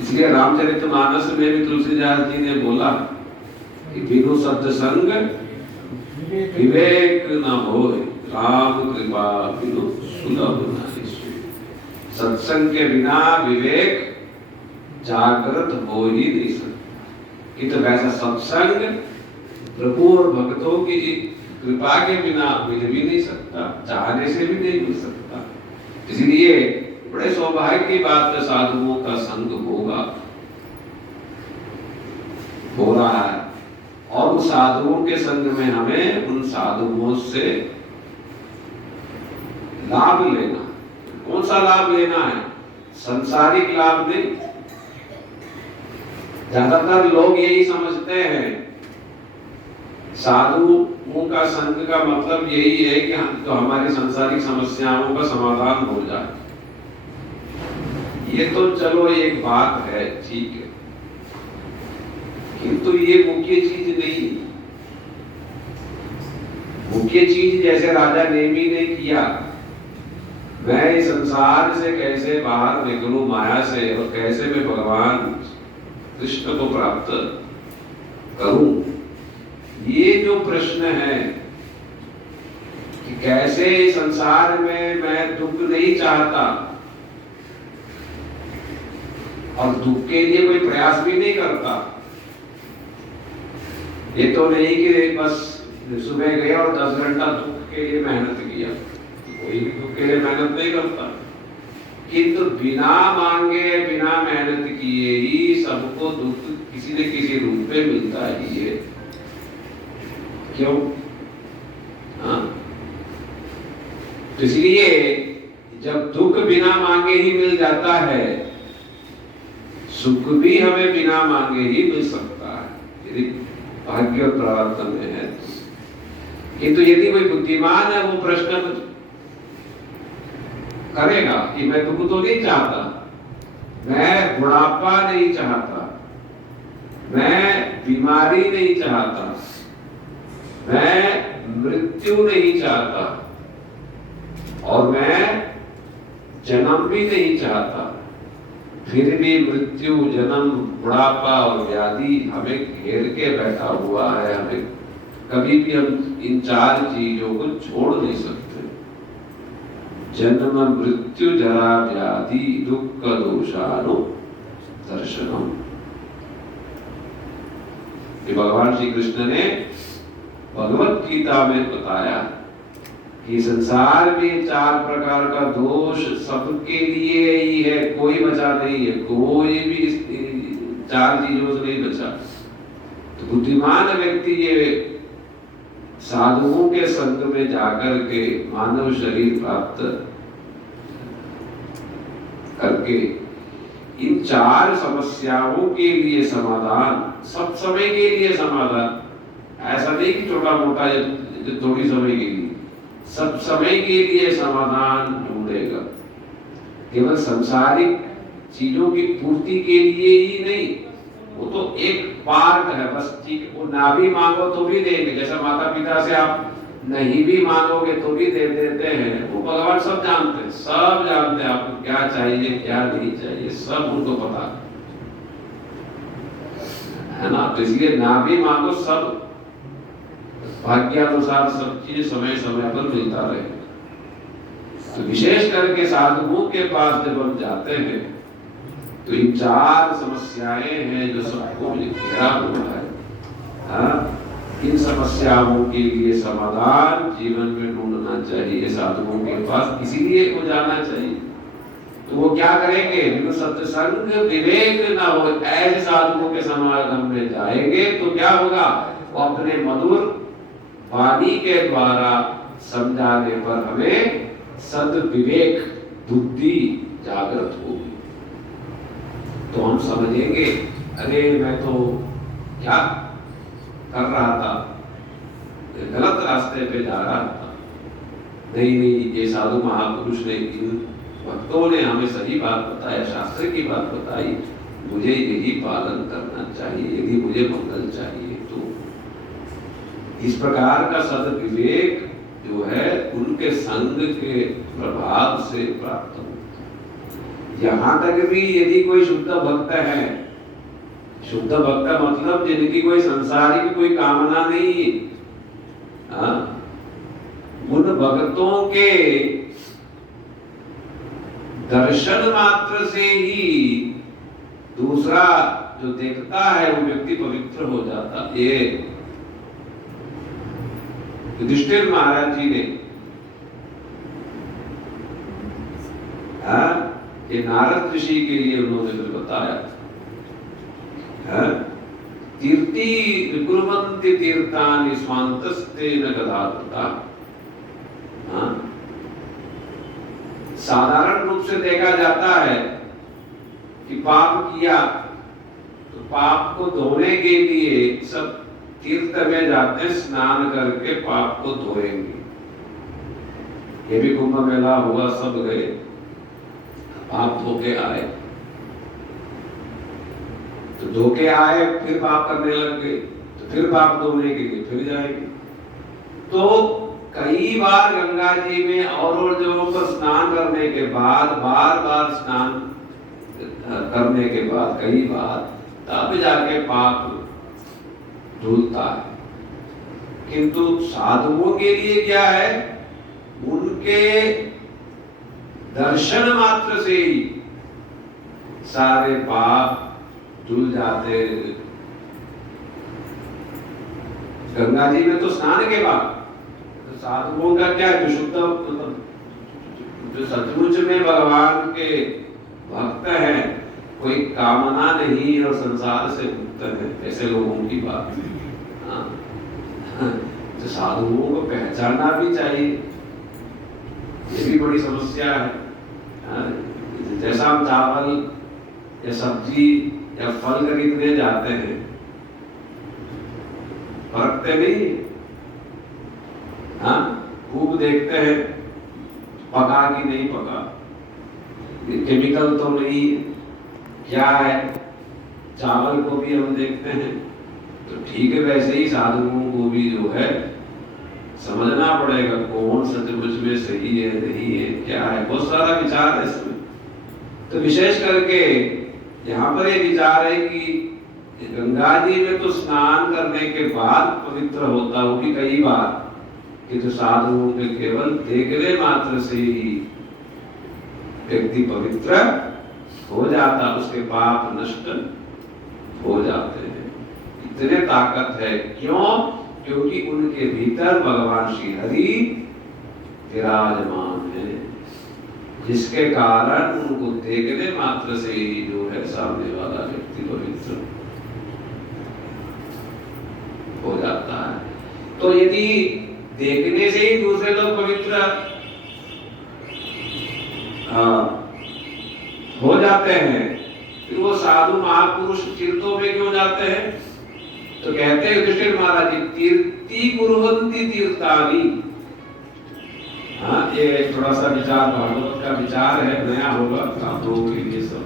इसलिए रामचरितमानस में भी तुलसीदास जी ने बोला कि बिनु सत्संग विवेक न होए, राम कृपा बिनु सुलभ नाहि सोए। सत्संग के बिना विवेक जागृत हो ही नहीं सकता। कि तो वैसा सत्संग प्रभु और भक्तों की कृपा के बिना मिल भी नहीं सकता, चाहने से भी नहीं मिल सकता। इसलिए बड़े सौभाग्य की बात है, साधुओं का संग हो रहा है, और उन साधुओं के संग में हमें उन साधुओं से लाभ लेना। कौन सा लाभ लेना है? संसारिक लाभ नहीं। ज्यादातर लोग यही समझते हैं साधुओं का संग का मतलब यही है कि हम तो हमारी सांसारिक समस्याओं का समाधान हो जाए। ये तो चलो एक बात है, ठीक है, किंतु ये मुख्य चीज नहीं। मुख्य चीज जैसे राजा नेमी ने किया, मैं इस संसार से कैसे बाहर निकलूं माया से, और कैसे मैं भगवान कृष्ण को प्राप्त करूं। ये जो प्रश्न है कि कैसे संसार में मैं दुख नहीं चाहता और दुख के लिए कोई प्रयास भी नहीं करता। ये तो नहीं कि बस सुबह गए और 10 घंटा दुख के लिए मेहनत किया, कोई भी दुख के लिए मेहनत नहीं करता। किंतु बिना मांगे बिना मेहनत किए ही सबको दुख किसी न किसी रूप में मिलता ही है। क्यों? हाँ, तो इसलिए जब दुख बिना मांगे ही मिल जाता है, सुख भी हमें बिना मांगे ही मिल सकता है, यदि भाग्य और प्रारब्ध में है। किंतु यदि कोई बुद्धिमान है, वो प्रश्न करेगा कि मैं दुख तो नहीं चाहता, मैं बुढ़ापा नहीं चाहता, मैं बीमारी नहीं चाहता, मैं मृत्यु नहीं चाहता, और मैं जन्म भी नहीं चाहता। फिर भी मृत्यु, जन्म, बुढ़ापा और व्याधि हमें घेर के बैठा हुआ है। हमें कभी भी हम इन 4 चीजों को छोड़ नहीं सकते। जन्म मृत्यु जरा व्याधि दुख दोषानु दर्शनम। ये भगवान श्री कृष्ण ने भगवत गीता में बताया कि संसार में 4 प्रकार का दोष सबके लिए ही है, कोई बचा नहीं है, कोई भी इस 4 चीजों से नहीं बचा। तो बुद्धिमान व्यक्ति ये साधुओं के संग में जाकर के मानव शरीर प्राप्त करके इन 4 समस्याओं के लिए समाधान, सब समय के लिए समाधान, ऐसा नहीं कि छोटा मोटा थोड़ी समय के लिए, सब समय के लिए समाधान ढूंढेगा। केवल सांसारिक चीजों की पूर्ति के लिए ही नहीं, वो तो एक पार्ट है बस। ठीक, वो ना भी मांगो तो भी देंगे। जैसा माता पिता से आप नहीं भी मांगोगे तो भी दे देते हैं, वो भगवान सब जानते हैं, सब जानते हैं आपको क्या चाहिए क्या नहीं चाहिए, सब उनको पता है ना। तो इसलिए ना भी मांगो, सब भाग्यानुसार सब चीज समय समय पर मिलता रहे। तो विशेष करके साधुओं के पास जब हम जाते हैं तो इन 4 समस्याएं हैं जो सबको घेरा हुआ है। हाँ? इन समस्याओं के लिए समाधान जीवन में ढूंढना चाहिए साधुओं के पास, इसीलिए वो जाना चाहिए। तो वो क्या करेंगे? बिनु सत्संग विवेक न हो, ऐसे साधुओं के समागम में जाएंगे तो क्या होगा? वो अपने मधुर वाणी के द्वारा समझाने पर हमें सद विवेक बुद्धि जागृत होगी। तो हम समझेंगे, अरे मैं तो क्या कर रहा था, गलत रास्ते पे जा रहा था। नहीं, ये साधु महापुरुष ने, इन भक्तों ने हमें सही बात बताया, शास्त्र की बात बताई, मुझे यही पालन करना चाहिए यदि मुझे मंगल चाहिए। तो इस प्रकार का सद विवेक जो है उनके संग के प्रभाव से प्राप्त होता है। यहाँ तक भी यदि कोई शुद्ध भक्त है, शुद्ध भक्त मतलब जिनकी कोई संसारिक कोई कामना नहीं है, उन भक्तों के दर्शन मात्र से ही दूसरा जो देखता है वो व्यक्ति पवित्र हो जाता। ये युधिष्ठिर महाराज जी ने ये नारद ऋषि के लिए उन्होंने फिर बताया, तीर्थी विकुर्वन्ति तीर्थानि स्वान्तस्तेन गदाधृता। साधारण रूप से देखा जाता है कि पाप किया तो पाप को धोने के लिए सब तीर्थ में जाते, स्नान करके पाप को धोएंगे। ये भी कुंभ मेला हुआ, सब गए, पाप धो के आए, तो धो के आए फिर पाप करने लग गए, तो फिर पाप धोने के लिए फिर जाएंगे। तो कई बार गंगा जी में और जगहों पर स्नान करने के बाद, बार बार स्नान करने के बाद कई बार, तब जाके पाप धुलता है। किंतु साधुओं के लिए क्या है, उनके दर्शन मात्र से ही सारे पाप धुल जाते। गंगा जी में तो स्नान के बाद, तो साधुओं का क्या, जो शुद्ध जो सचमुच में भगवान के भक्त है, कोई कामना नहीं और संसार से मुक्त है, ऐसे लोगों की बात है। तो साधुओं को पहचानना भी चाहिए, ये भी बड़ी समस्या है। जैसा हम चावल या सब्जी या फल खरीदने जाते हैं, परखते नहीं, खूब देखते हैं पका कि नहीं पका, केमिकल तो नहीं क्या है। चावल को भी हम देखते हैं, तो ठीक है, वैसे ही साधुओं को भी जो है समझना पड़ेगा कौन सचमुच में सही है, नहीं है, क्या है। बहुत सारा विचार है इसमें। तो विशेष करके यहाँ पर ये विचार है कि गंगा जी में तो स्नान करने के बाद पवित्र होता, वो भी कई बार, कि जो साधुओं के केवल देखने मात्र से ही व्यक्ति पवित्र हो जाता, उसके पाप नष्ट हो जाते हैं। इतने ताकत है, क्यों? क्योंकि उनके भीतर भगवान श्री हरि विराजमान है, जिसके कारण उनको देखने मात्र से ही जो है सामने वाला व्यक्ति पवित्र हो जाता है। तो यदि देखने से ही दूसरे लोग पवित्र हो जाते हैं, फिर वो साधु महापुरुष तीर्थों में क्यों जाते हैं? तो कहते हैं युधिष्ठिर महाराज जी, तीर्थी कुर्वन्ति तीर्थानि। ये थोड़ा सा विचार भागवत का विचार है, नया होगा आप लोगों के लिए सब।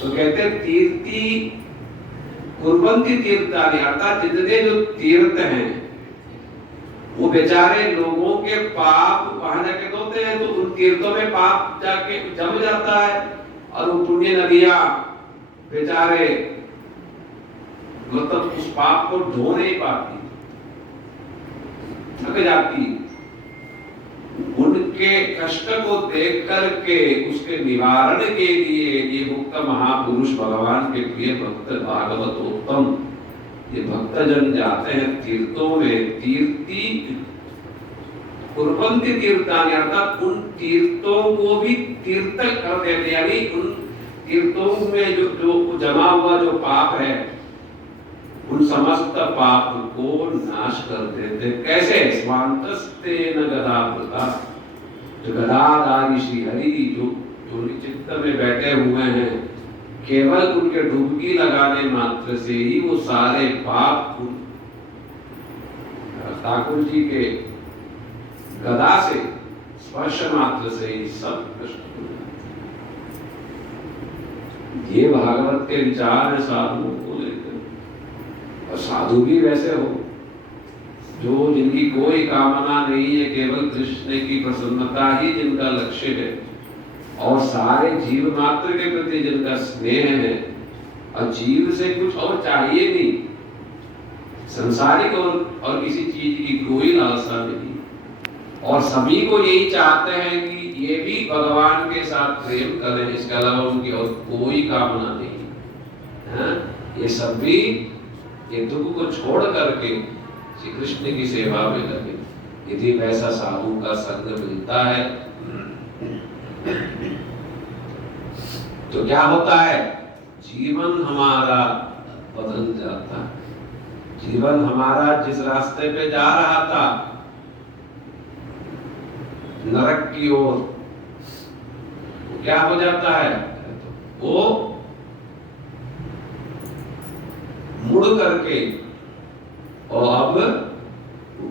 तो कहते हैं तीर्थी कुर्वन्ति तीर्थानि, अर्थात जितने जो तीर्थ हैं वो बेचारे लोगों के पाप वहां जाके धोते हैं, तो उन तीर्थों में पाप जाके जम जाता है, और वो पुण्य नदियां बेचारे मतलब उस पाप को धो नहीं पाती, थक जाती। उनके कष्ट को देख करके उसके निवारण के लिए ये मुक्त महापुरुष भगवान के प्रिय भक्त भागवतोत्तम ये भक्तजन जाते हैं तीर्थों में। तीर्थी कुर्वन्ति तीर्थानि, अर्थात उन तीर्थों को भी तीर्थ कर देते, यानी उन तीर्थों में जो जमा हुआ जो पाप है, उन समस्त पाप को नाश कर देते। कैसे? स्वान्तस्तेन गदाधृता, जो गदाधारी श्री हरि जो चित्त में बैठे हुए हैं, केवल उनके डुबकी लगाने मात्र से ही वो सारे पाप ठाकुर जी के गदा से स्पर्श मात्र से ही सब नष्ट हो जाते। ये भागवत के विचार है साधुओं को लेकर। और साधु भी वैसे हो जो जिनकी कोई कामना नहीं है, केवल कृष्ण की प्रसन्नता ही जिनका लक्ष्य है, और सारे जीव मात्र के प्रति जिनका स्नेह है और जीव से कुछ और चाहिए नहीं, संसारिक और किसी चीज की कोई लालसा नहीं, और सभी को यही चाहते हैं कि ये भी भगवान के साथ प्रेम करें, इसके अलावा उनकी और कोई कामना नहीं है। ये सभी ये दुख को छोड़ करके श्री कृष्ण की सेवा में लगे। यदि वैसा साधु का संग मिलता है तो क्या होता है, जीवन हमारा बदल जाता है। जीवन हमारा जिस रास्ते पे जा रहा था नरक की ओर, क्या हो जाता है, वो मुड़ करके और अब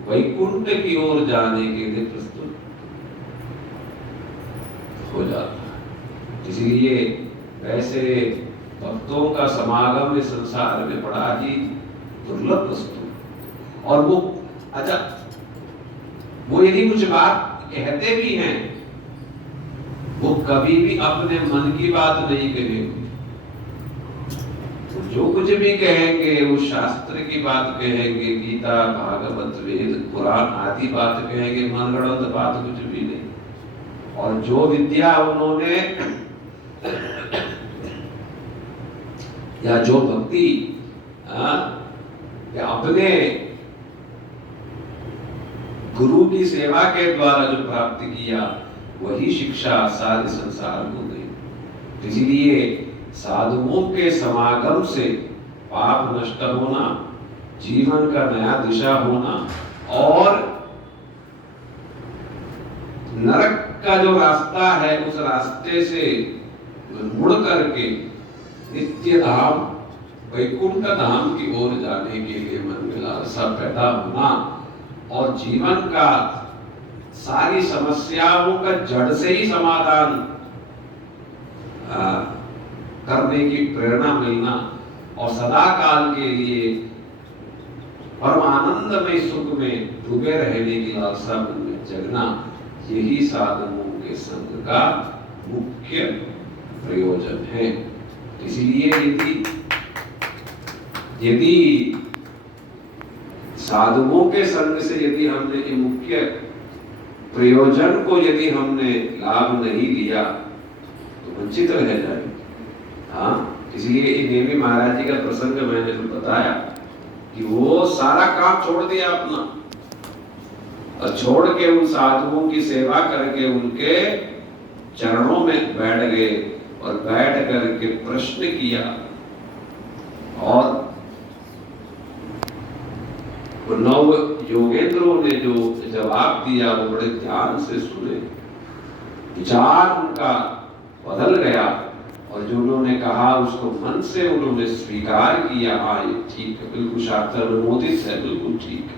वैकुंठ की ओर जाने के लिए प्रस्तुत हो जाता है। इसलिए वैसे भक्तों का समागम इस संसार में बड़ा ही दुर्लभ वस्तु। और वो अच्छा, वो यदि कुछ बात कहते भी हैं, वो कभी भी अपने मन की बात नहीं कहेंगे। जो कुछ भी कहेंगे वो शास्त्र की बात कहेंगे, गीता भागवत वेद पुराण आदि बात कहेंगे, मनगढ़ंत बात कुछ भी नहीं। और जो विद्या उन्होंने या जो भक्ति या अपने गुरु की सेवा के द्वारा जो प्राप्त किया, वही शिक्षा सारे संसार को दी। इसलिए साधुओं के समागम से पाप नष्ट होना, जीवन का नया दिशा होना और नरक का जो रास्ता है उस रास्ते से मुड़ करके नित्य धाम वैकुंठ धाम की ओर जाने के लिए मन में लालसा पैदा होना और जीवन का सारी समस्याओं का जड़ से ही समाधान करने की प्रेरणा मिलना और सदा काल के लिए परम आनंदमय सुख में डूबे रहने की लालसा मन में जगना, यही साधुओं के संग का मुख्य प्रयोजन है। इसलिए यदि साधुओं के संग से यदि हमने ये मुख्य प्रयोजन को यदि हमने लाभ नहीं लिया तो वंचित रह जाएंगे। हाँ, इसलिए देवी महाराज जी का प्रसंग मैंने तो बताया कि वो सारा काम छोड़ दिया अपना और छोड़ के उन साधुओं की सेवा करके उनके चरणों में बैठ गए और बैठ करके प्रश्न किया और नव योगेंद्रों ने जो जवाब दिया वो बड़े ध्यान से सुने, विचार उनका बदल गया और जो उन्होंने कहा उसको मन से उन्होंने स्वीकार किया। हाँ, ये ठीक है, बिल्कुल शास्त्र अनुमोदित है, बिल्कुल ठीक है।